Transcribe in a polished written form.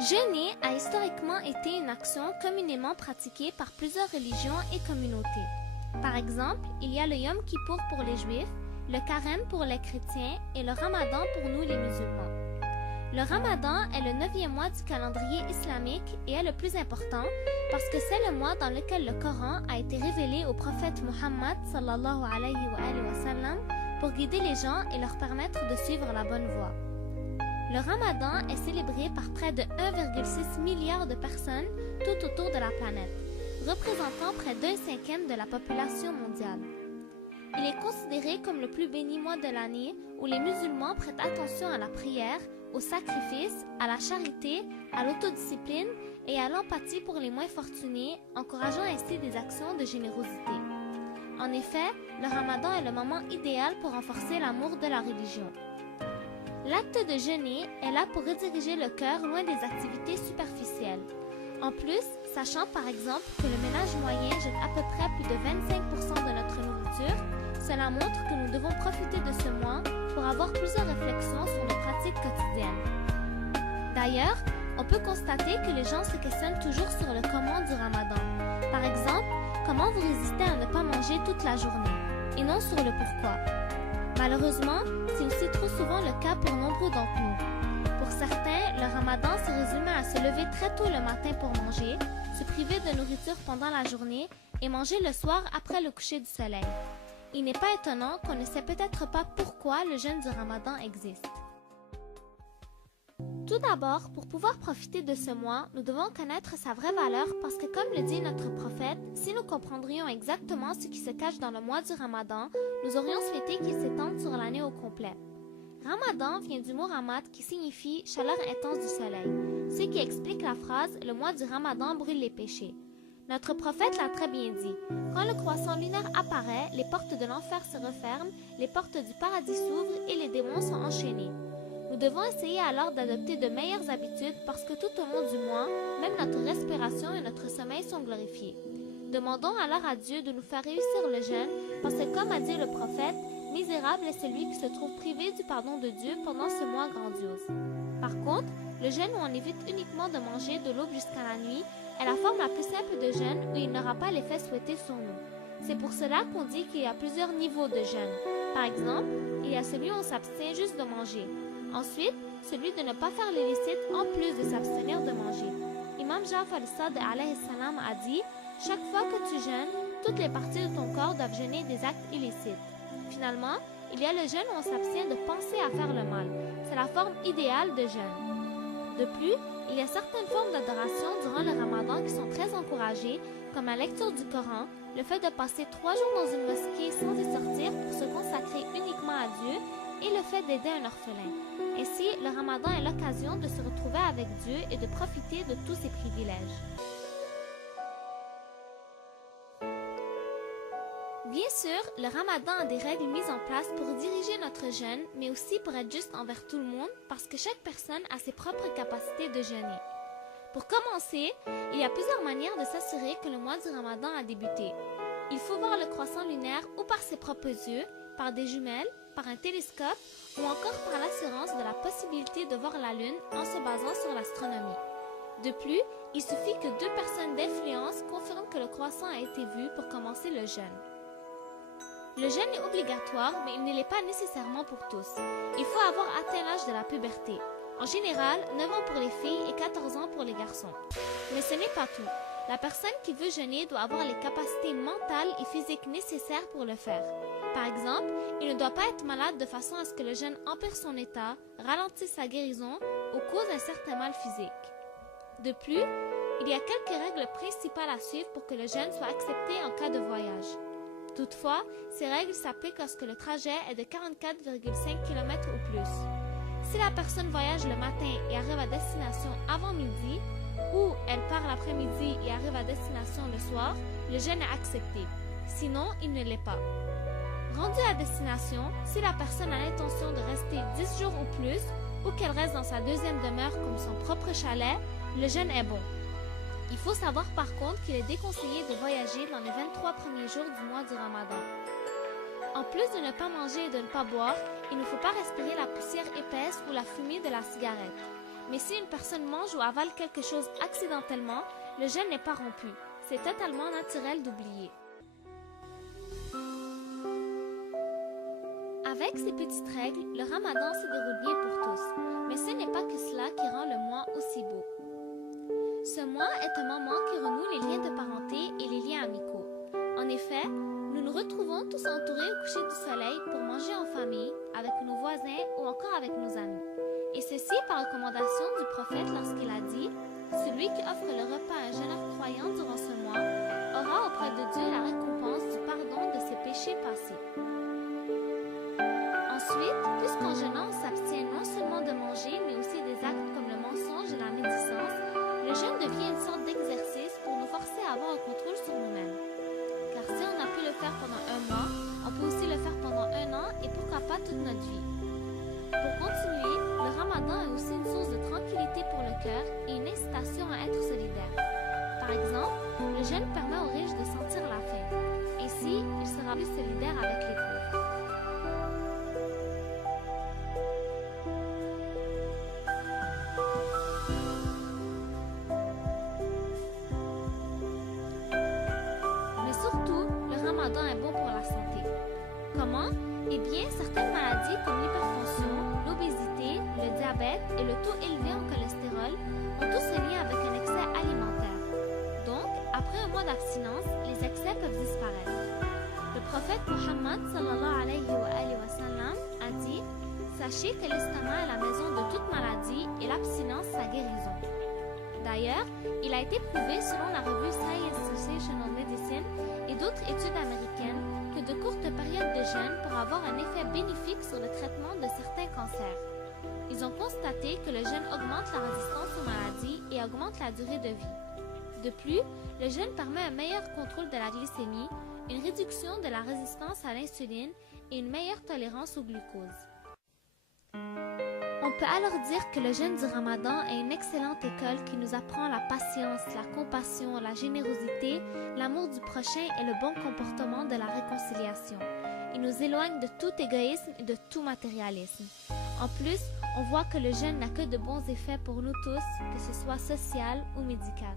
Jeûner a historiquement été une action communément pratiquée par plusieurs religions et communautés. Par exemple, il y a le Yom Kippour pour les Juifs, le Carême pour les chrétiens et le Ramadan pour nous les musulmans. Le Ramadan est le 9e mois du calendrier islamique et est le plus important parce que c'est le mois dans lequel le Coran a été révélé au prophète Muhammad sallallahu alayhi wa sallam pour guider les gens et leur permettre de suivre la bonne voie. Le Ramadan est célébré par près de 1,6 milliard de personnes tout autour de la planète, représentant près d'un cinquième de la population mondiale. Il est considéré comme le plus béni mois de l'année où les musulmans prêtent attention à la prière, au sacrifice, à la charité, à l'autodiscipline et à l'empathie pour les moins fortunés, encourageant ainsi des actions de générosité. En effet, le Ramadan est le moment idéal pour renforcer l'amour de la religion. L'acte de jeûner est là pour rediriger le cœur loin des activités superficielles. En plus, sachant par exemple que le ménage moyen jette à peu près plus de 25% de notre nourriture, cela montre que nous devons profiter de ce mois pour avoir plusieurs réflexions sur nos pratiques quotidiennes. D'ailleurs, on peut constater que les gens se questionnent toujours sur le comment du Ramadan. Par exemple, comment vous résistez à ne pas manger toute la journée, et non sur le pourquoi. Malheureusement, c'est aussi trop souvent le cas pour nombreux d'entre nous. Pour certains, le Ramadan se résume à se lever très tôt le matin pour manger, se priver de nourriture pendant la journée et manger le soir après le coucher du soleil. Il n'est pas étonnant qu'on ne sait peut-être pas pourquoi le jeûne du Ramadan existe. Tout d'abord, pour pouvoir profiter de ce mois, nous devons connaître sa vraie valeur parce que comme le dit notre prophète, si nous comprendrions exactement ce qui se cache dans le mois du Ramadan, nous aurions souhaité qu'il s'étende sur l'année au complet. Ramadan vient du mot ramad qui signifie chaleur intense du soleil, ce qui explique la phrase « le mois du Ramadan brûle les péchés ». Notre prophète l'a très bien dit. Quand le croissant lunaire apparaît, les portes de l'enfer se referment, les portes du paradis s'ouvrent et les démons sont enchaînés. Nous devons essayer alors d'adopter de meilleures habitudes parce que tout au long du mois, même notre respiration et notre sommeil sont glorifiés. Demandons alors à Dieu de nous faire réussir le jeûne parce que comme a dit le prophète, misérable est celui qui se trouve privé du pardon de Dieu pendant ce mois grandiose. Par contre, le jeûne où on évite uniquement de manger de l'aube jusqu'à la nuit est la forme la plus simple de jeûne où il n'aura pas l'effet souhaité sur nous. C'est pour cela qu'on dit qu'il y a plusieurs niveaux de jeûne. Par exemple, il y a celui où on s'abstient juste de manger. Ensuite, celui de ne pas faire l'illicite en plus de s'abstenir de manger. Imam Ja'far al-Sadiq alayhi salam a dit « Chaque fois que tu jeûnes, toutes les parties de ton corps doivent jeûner des actes illicites. » Finalement, il y a le jeûne où on s'abstient de penser à faire le mal. C'est la forme idéale de jeûne. De plus, il y a certaines formes d'adoration durant le Ramadan qui sont très encouragées, comme la lecture du Coran, le fait de passer 3 jours dans une mosquée sans y sortir pour se consacrer uniquement à Dieu et le fait d'aider un orphelin. Ainsi, le Ramadan est l'occasion de se retrouver avec Dieu et de profiter de tous ses privilèges. Bien sûr, le Ramadan a des règles mises en place pour diriger notre jeûne, mais aussi pour être juste envers tout le monde parce que chaque personne a ses propres capacités de jeûner. Pour commencer, il y a plusieurs manières de s'assurer que le mois du Ramadan a débuté. Il faut voir le croissant lunaire ou par ses propres yeux, par des jumelles, par un télescope ou encore par l'assurance de la possibilité de voir la Lune en se basant sur l'astronomie. De plus, il suffit que 2 personnes d'influence confirment que le croissant a été vu pour commencer le jeûne. Le jeûne est obligatoire, mais il ne l'est pas nécessairement pour tous. Il faut avoir atteint l'âge de la puberté. En général, 9 ans pour les filles et 14 ans pour les garçons. Mais ce n'est pas tout. La personne qui veut jeûner doit avoir les capacités mentales et physiques nécessaires pour le faire. Par exemple, il ne doit pas être malade de façon à ce que le jeûne empire son état, ralentisse sa guérison ou cause un certain mal physique. De plus, il y a quelques règles principales à suivre pour que le jeûne soit accepté en cas de voyage. Toutefois, ces règles s'appliquent lorsque le trajet est de 44,5 km ou plus. Si la personne voyage le matin et arrive à destination avant midi, ou elle part l'après-midi et arrive à destination le soir, le jeûne est accepté. Sinon, il ne l'est pas. Rendu à destination, si la personne a l'intention de rester 10 jours ou plus, ou qu'elle reste dans sa deuxième demeure comme son propre chalet, le jeûne est bon. Il faut savoir par contre qu'il est déconseillé de voyager dans les 23 premiers jours du mois du Ramadan. En plus de ne pas manger et de ne pas boire, il ne faut pas respirer la poussière épaisse ou la fumée de la cigarette. Mais si une personne mange ou avale quelque chose accidentellement, le jeûne n'est pas rompu. C'est totalement naturel d'oublier. Avec ces petites règles, le ramadan se déroule bien pour tous. Mais ce n'est pas que cela qui rend le mois aussi beau. Ce mois est un moment qui renoue les liens de parenté et les liens amicaux. En effet, nous nous retrouvons tous entourés au coucher du soleil pour manger en famille, avec nos voisins ou encore avec nos amis. Et ceci par recommandation du prophète lorsqu'il a dit « Celui qui offre le repas à un jeûneur croyant durant ce mois aura auprès de Dieu la récompense du pardon de ses péchés passés. » Ensuite, puisqu'en jeûnant on s'abstient non seulement de manger, mais aussi des actes comme le mensonge et la médisance, le jeûne devient une sorte d'exercice pour nous forcer à avoir un contrôle sur nous-mêmes. Car si on a pu le faire pendant un mois, on peut aussi le faire pendant un an et pourquoi pas toute notre vie. Pour continuer, le ramadan est aussi une source de tranquillité pour le cœur et une incitation à être solidaire. Par exemple, le jeûne permet aux riches de sentir la faim. Ainsi, il sera plus solidaire avec les pauvres. Est bon pour la santé. Comment? Eh bien, certaines maladies comme l'hypertension, l'obésité, le diabète et le taux élevé en cholestérol ont tous un lien avec un excès alimentaire. Donc, après un mois d'abstinence, les excès peuvent disparaître. Le prophète Muhammad sallallahu alayhi wa sallam a dit « Sachez que l'estomac est la maison de toute maladie et l'abstinence sa guérison. » D'ailleurs, il a été prouvé selon la revue Science Associational Medicine et d'autres études américaines que de courtes périodes de jeûne peuvent avoir un effet bénéfique sur le traitement de certains cancers. Ils ont constaté que le jeûne augmente la résistance aux maladies et augmente la durée de vie. De plus, le jeûne permet un meilleur contrôle de la glycémie, une réduction de la résistance à l'insuline et une meilleure tolérance au glucose. On peut alors dire que le jeûne du Ramadan est une excellente école qui nous apprend la patience, la compassion, la générosité, l'amour du prochain et le bon comportement de la réconciliation. Il nous éloigne de tout égoïsme et de tout matérialisme. En plus, on voit que le jeûne n'a que de bons effets pour nous tous, que ce soit social ou médical.